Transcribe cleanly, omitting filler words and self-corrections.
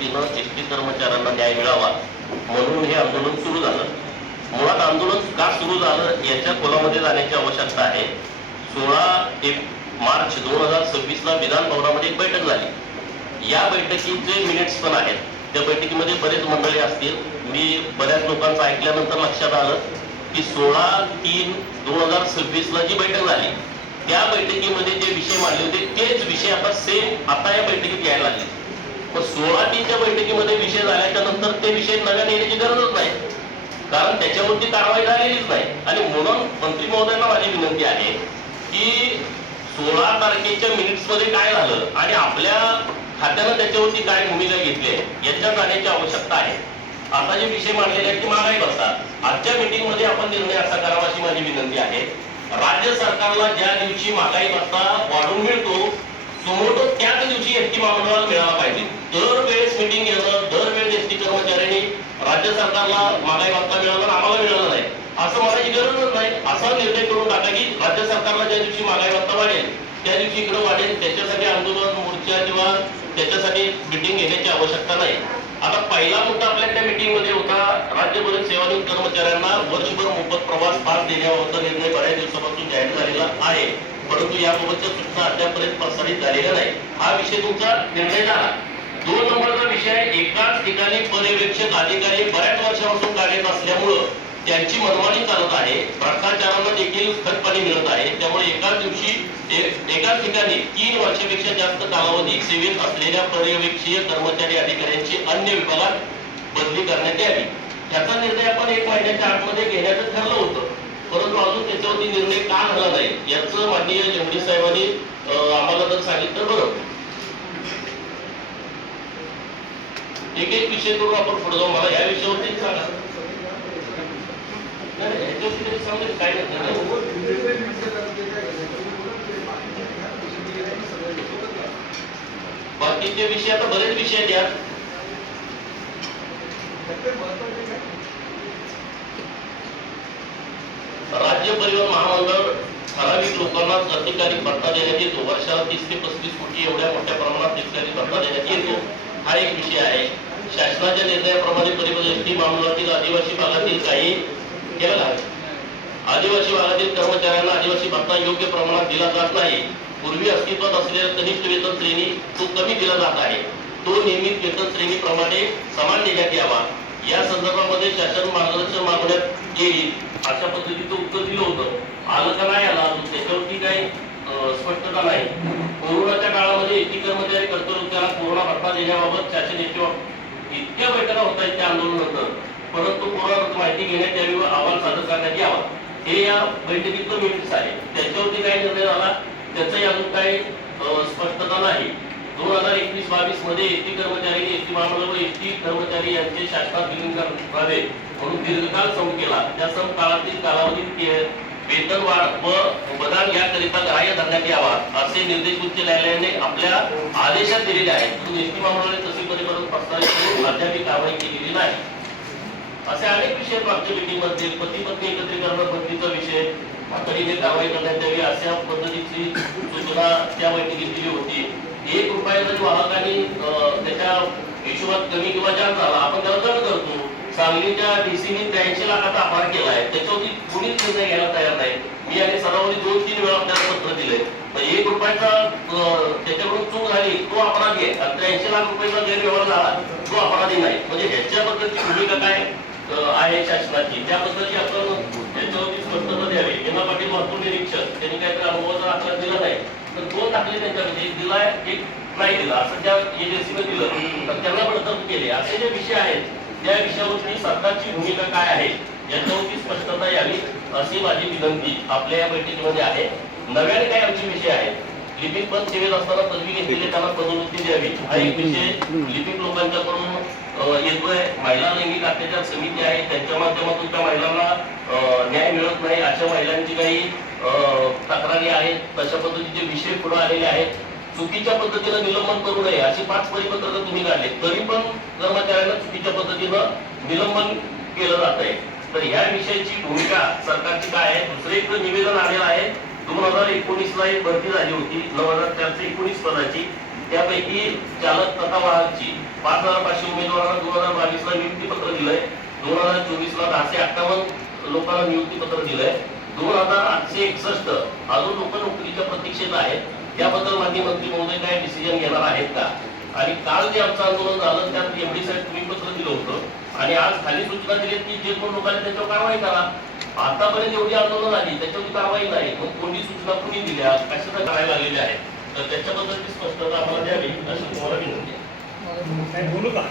वतीनं एसटी कर्मचाऱ्यांना न्याय मिळावा म्हणून हे आंदोलन सुरू झालं. मुळात आंदोलन का सुरू झालं याच्या खोलामध्ये जाण्याची आवश्यकता आहे. 16 मार्च 2026 विधान भवनामध्ये एक बैठक झाली. या बैठकीचे मिनिट्स पण आहेत. त्या बैठकीमध्ये बरेच मंडळी असतील. मी बऱ्याच लोकांचं ऐकल्यानंतर लक्षात आलं की 16/3/2026 जी बैठक झाली त्या बैठकीमध्ये जे विषय मांडले होते तेच विषय आता सेम आता या बैठकीत यायला लागले. पण 16/3च्या बैठकीमध्ये विषय झाल्याच्या नंतर ते विषय नव्याने येण्याची गरजच नाही, कारण त्याच्यावरती कारवाई झालेलीच नाही. आणि म्हणून मंत्री महोदयांना माझी विनंती आहे की 16 तारखेच्या मिनिट्स मध्ये काय झालं आणि आपल्या खात्यानं त्याच्यावरती काय भूमिका घेतली आहे याच्यात जाण्याची आवश्यकता आहे. आता जे विषय मांडलेले आहेत की महागाई भत्ता, आजच्या मीटिंग मध्ये आपण निर्णय असा करावा अशी माझी विनंती आहे. राज्य सरकारला ज्या दिवशी महागाई भत्ता वाढून मिळतो सुमोटो त्याच दिवशी एसटी महामंडळाला मिळाला पाहिजे. दरवेळेस मीटिंग घेणं, दरवेळेस एसटी कर्मचाऱ्यांनी राज्य सरकारला महागाई भत्ता मिळाला आम्हाला मिळाला नाही असं म्हणायची गरजच नाही. असा निर्णय करून टाका की राज्य सरकारला ज्या दिवशी महागाई भत्ता वाढेल त्या दिवशी इकडे वाढेल. त्याच्यासाठी आंदोलन, मोर्चा किंवा त्याच्यासाठी मीटिंग घेण्याची आवश्यकता नाही. आता पहिला मुद्दा आपल्या त्या मीटिंग मध्ये होता राज्यभरातील सेवानिवृत्त कर्मचाऱ्यांना वर्षभर मोफत प्रवास पास देण्याबाबतचा निर्णय बऱ्याच दिवसापासून जाहीर झालेला आहे, परंतु याबाबतच्या सूचना अद्यापर्यंत प्रसारित झालेल्या नाही. हा विषय तुमचा निर्णय झाला. 2 नंबरचा विषय, एकाच ठिकाणी पर्यवेक्षक अधिकारी बऱ्याच वर्षापासून कार्यरत असल्यामुळं त्यांची मनमानी चालत आहे. भ्रष्टाचारांना देखील खतपाणी मिळत आहे. त्यामुळे एकाच दिवशी एकाच ठिकाणी 3 वर्षापेक्षा जास्त कालावधी सेवेत असलेल्या पर्यवेक्षीय कर्मचारी अधिकाऱ्यांची अन्य विभागात बदली करण्यात यावी. याचा निर्णय आपण 1 महिन्याच्या आतमध्ये घेण्याचं ठरलं होतं, परंतु अजून त्याच्यावरती निर्णय का झाला नाही याचं माननीय लेंबडे साहेबांनी आम्हाला जर सांगितलं बरं. एक विषय करून आपण पुढे जाऊ. मला या विषयावरती सांगा. काय बाकीचे विषय आता बरेच विषय आहेत यात. राज्य परिवहन महामंडळ ठराविक लोकांना अधिकारी भत्ता देण्यात येतो. वर्षाला 30 ते 35 कोटी एवढ्या मोठ्या प्रमाणात अधिकारी भत्ता देण्यात येतो. हा एक विषय आहे. शासनाच्या निर्णयाप्रमाणे परिवहन एसटी महामंडळातील आदिवासी भागातील काही आदिवासी भागातील कर्मचाऱ्यांना आदिवासी भत्ता योग्य प्रमाणात दिला जात नाही. पूर्वी अस्तित्वात असलेल्या कनिष्ठ वेतन श्रेणी तो कमी दिला जात आहे. तो नियमित वेतन श्रेणीप्रमाणे समान देण्यात यावा. या संदर्भामध्ये शासन मार्गदर्शन मागण्यात येईल अशा पद्धतीचं उत्तर दिलं होतं. आलं का नाही आलं त्याच्यावरती काही स्पष्टता नाही. कोरोनाच्या काळामध्ये एसटी कर्मचारी कर्तव्याला कोरोना भत्ता देण्याबाबत शासन इतक्या बैठका होत आहेत त्या आंदोलनानंतर, परंतु कोरोना माहिती घेण्यात यावी व अहवाल सादर करण्यात यावा. हे या बैठकीतलं मिनिट्स आहे. त्याच्यावरती काय निर्णय झाला त्याचाही अजून काही स्पष्टता नाही. 2021-22 मध्ये एसटी कर्मचारी, एसटी महामंडळ व एसटी कर्मचारी यांचे शासनात विलीन करावे म्हणून दीर्घकाळ सम केला. त्या सम काळातील कालावधीत वेतन वाढ व बदल याकरिता ग्राह्य धरण्यात यावा असे निर्देश उच्च न्यायालयाने आपल्या आदेशात दिलेले आहेत. परंतु एसटी महामंडळाने तसे परिवर्तन प्रस्तावित करून अद्याप कारवाई केलेली नाही. असे अनेक विषय मागच्या मीटिंग मध्ये पती पत्नी एकत्रीकरण बंदीचा विषय तातडीने कारवाई करण्यात यावी अशा पद्धतीची सूचना त्या बैठकीत दिली होती. 1 रुपया जरी वाहकांनी त्याच्या हिशोबात कमी किंवा जास्त झाला आपण त्याला दंड करतो. सांगलीच्या डीसीने 83 लाखाचा अपहार केला आहे. त्याच्यावरती कोणीच निर्णय घ्यायला तयार नाही. मी आणि सरावानी 2-3 वेळा आपल्याला पत्र दिलंय. 1 रुपयाचा त्याच्याकडून चूक झाली तो अपराधी आहे. 83 लाख रुपयाचा गैरव्यवहार झाला तो अपराधी नाही. म्हणजे ह्याच्याबद्दलची भूमिका काय आहे शासनाची त्याबद्दलची आपण त्याच्यावरती स्पष्टता द्यावी. हेमा पाटील वाहतूक निरीक्षक त्यांनी काहीतरी अनुभवाचा दाखला दिला नाही तर 2 दाखले त्यांच्यामध्ये, एक दिलाय एक नाही दिला असं त्या एजन्सीने दिलं तर त्यांना बडतर्फ केले. असे जे विषय आहेत त्या विषयावरती सरकारची भूमिका काय आहे याच्यावरती स्पष्टता यावी अशी माझी विनंती आपल्या या बैठकीमध्ये आहे. नव्याने काय आमचे विषय आहेत. लिपिक पद सेवेत असताना पदवी घेतलेले त्यांना पदोन्नती द्यावी हा एक विषय लिपिक लोकांच्याकडून येतोय. महिला लैंगिक अत्याचार समिती आहे त्यांच्या माध्यमातून त्या महिलांना न्याय मिळत नाही अशा महिलांची काही तक्रारी आहेत. तशा पद्धतीचे विषय पुढे आलेले आहेत. चुकीच्या पद्धतीनं निलंबन करू नये अशी 5 परिपत्रक तुम्ही काढले तरी पण कर्मचाऱ्यांना चुकीच्या पद्धतीनं निलंबन केलं जात आहे. तर ह्या विषयाची भूमिका सरकारची काय आहे. दुसरे एक निवेदन आलेलं आहे. 2019ला एक भरती झाली होती 9419 पदाची. त्यापैकी चालक तथा वाहकची 5,500 उमेदवारांना 2022ला नियुक्तीपत्र दिलंय, 2024ला 1058 लोकांना नियुक्तीपत्र दिलंय, 2,861 अजून लोक नोकरीच्या प्रतीक्षेत आहेत. त्याबद्दल माननीय मंत्री महोदय काय डिसिजन घेणार आहेत का? आणि काल जे आमचं आंदोलन झालं त्यात एमडी साहेब तुम्ही पत्र दिलं होतं आणि आज खाली सूचना दिली की जे कोण लोक आहेत त्याच्यावर कारवाई करा. आतापर्यंत एवढी आंदोलन आली त्याच्यावर कारवाई नाही, मग कोणती सूचना कुणी दिल्या, कशाला करायला आलेल्या आहेत, तर त्याच्याबद्दलची स्पष्टता आम्हाला द्यावी अशी तुम्हाला विनंती आहे. बोलू का?